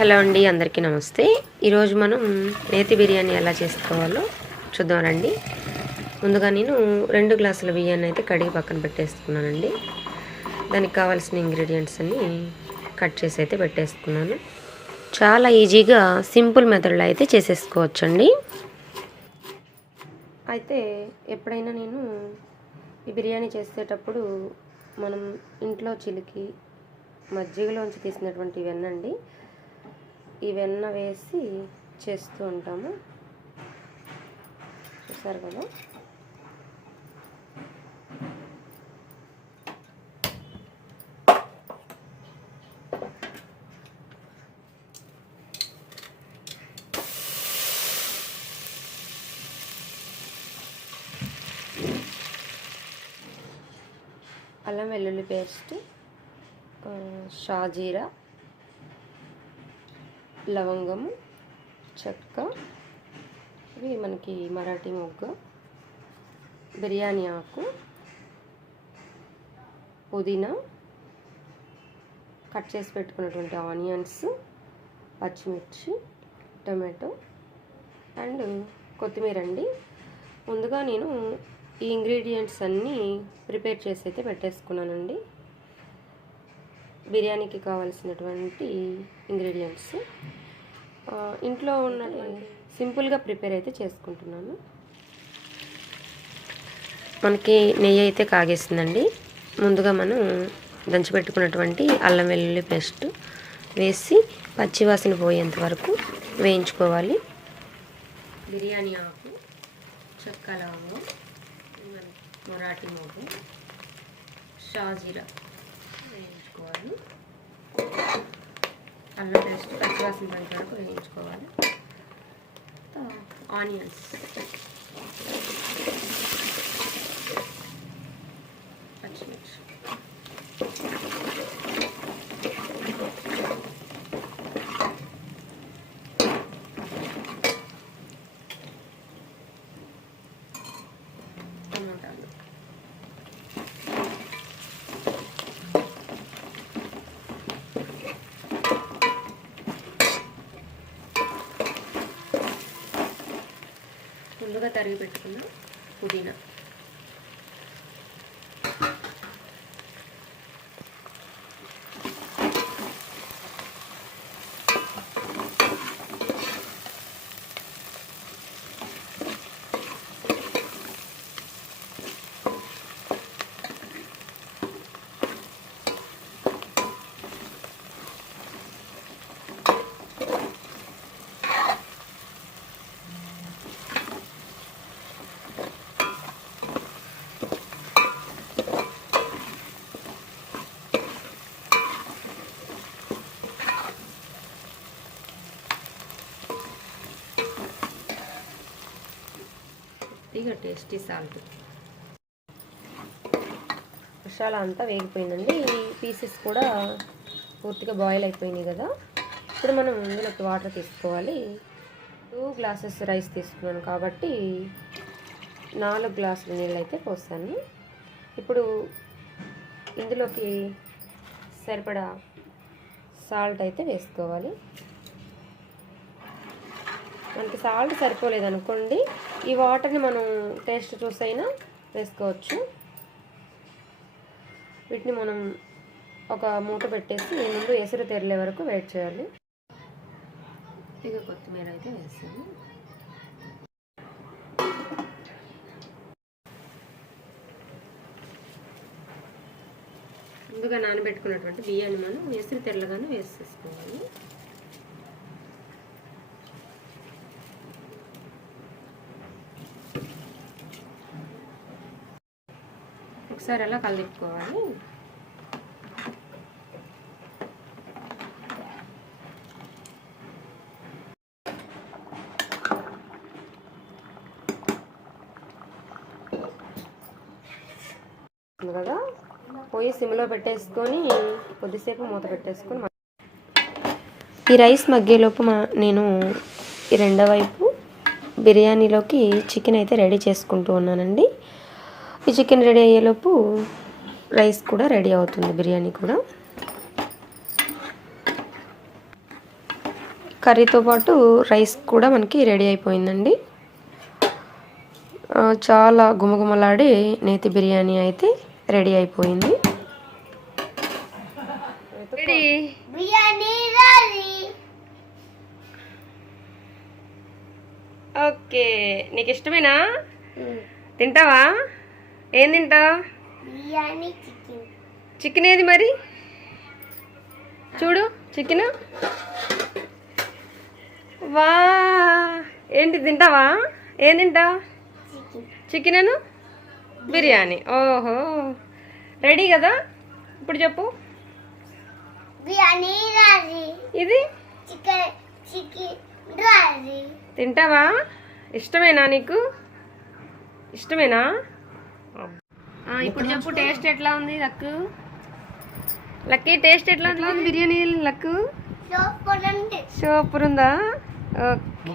Hello అండి, అందరికీ నమస్తే. ఈరోజు మనం నేతి బిర్యానీ ఎలా చేసుకోవాలో చూద్దాం రండి. ముందుగా నేను 2 గ్లాసుల బియ్యాన్ని అయితే కడిగి పక్కన పెట్టేసుకున్నానండి. దానికి కావాల్సిన ఇంగ్రీడియంట్స్ అన్నీ కట్ చేసి అయితే పెట్టేసుకున్నాను. చాలా ఈజీగా సింపుల్ మెథడ్లో అయితే చేసేసుకోవచ్చండి. అయితే ఎప్పుడైనా నేను ఈ బిర్యానీ చేసేటప్పుడు మనం ఇంట్లో చిలికి మజ్జిగలోంచి తీసినటువంటి వెన్నండి, ఈ వెన్న వేసి చేస్తూ ఉంటాము. చూసారు కదా. అల్లం వెల్లుల్లి పేస్ట్, షాజీరా, లవంగము, చెక్క, ఇవి మనకి మరాఠీ మొగ్గ, బిర్యానీ ఆకు, పుదీనా, కట్ చేసి పెట్టుకున్నటువంటి ఆనియన్స్, పచ్చిమిర్చి, టొమాటో అండ్ కొత్తిమీర అండి. ముందుగా నేను ఈ ఇంగ్రీడియంట్స్ అన్నీ ప్రిపేర్ చేసి అయితే పెట్టేసుకున్నానండి. బిర్యానీకి కావాల్సినటువంటి ఇంగ్రీడియంట్స్ ఇంట్లో ఉన్న సింపుల్గా ప్రిపేర్ అయితే చేసుకుంటున్నాను. మనకి నెయ్యి అయితే కాగేస్తుందండి. ముందుగా మనం దంచిపెట్టుకున్నటువంటి అల్లం వెల్లుల్లి పేస్ట్ వేసి పచ్చివాసన పోయేంత వరకు వేయించుకోవాలి. బిర్యానీ ఆకు, చెక్క, లవంగం, మరాఠీ మొగ్గ, షాజీరా వేయించుకోవాలి. అల్లం పేస్ట్ పచ్చివాసన పోయేంత వరకు వేయించుకోవాలి. ఆనియన్స్, పచ్చిమిర్చి, టమాటాలు, ముందుగా తరిగి పెట్టుకున్న పుదీనా, ఇక టేస్టీ సాల్ట్. మసాలా అంతా వేగిపోయిందండి. ఈ పీసెస్ కూడా పూర్తిగా బాయిల్ అయిపోయినాయి కదా. ఇప్పుడు మనం ఇందులోకి వాటర్ తీసుకోవాలి. 2 గ్లాసెస్ రైస్ తీసుకున్నాను కాబట్టి 4 గ్లాసుల నీళ్ళు అయితే పోస్తాను. ఇప్పుడు ఇందులోకి సరిపడా సాల్ట్ అయితే వేసుకోవాలి. మనకి సాల్ట్ సరిపోలేదనుకోండి, ఈ వాటర్ని మనం టేస్ట్ చూసైనా వేసుకోవచ్చు. వీటిని మనం ఒక మూత పెట్టేసి ముందు ఎసురు తెరలే వరకు వెయిట్ చేయాలి. ఇక కొత్తిమీర అయితే వేస్తాను. ముందుగా నానబెట్టుకున్నటువంటి బియ్యాన్ని మనం ఎసురు తెరలుగానే వేసేసుకోవాలి. ఒకసారి అలా కలిపుకోవాలి. కదా, పొయ్యి సిమ్లో పెట్టేసుకొని కొద్దిసేపు మూత పెట్టేసుకొని ఈ రైస్ మగ్గేలోపు నేను ఈ రెండో వైపు బిర్యానీలోకి చికెన్ అయితే రెడీ చేసుకుంటూ ఉన్నానండి. ఈ చికెన్ రెడీ అయ్యేలోపు రైస్ కూడా రెడీ అవుతుంది, బిర్యానీ కూడా. కర్రీతో పాటు రైస్ కూడా మనకి రెడీ అయిపోయిందండి. చాలా గుమగుమలాడే నేతి బిర్యానీ అయితే రెడీ అయిపోయింది. ఓకే, నీకు ఇష్టమేనా? తింటావా? ఏం తింటావు? చికెన్ ఏది మరి? చూడు చికెన్. వా, ఏంటి తింటావా? ఏం తింటావు? చికెన్ బిర్యానీ. ఓహో, రెడీ కదా? ఇప్పుడు చెప్పు. ఇది తింటావా? ఇష్టమేనా నీకు? ఇష్టమేనా? ఇప్పుడు చెప్పు, టేస్ట్ ఎట్లా ఉంది లక్కు? లక్కీ టేస్ట్ ఎట్లా ఉంది బిర్యానీ? లక్కు సూపర్ ఉందా? ఓకే.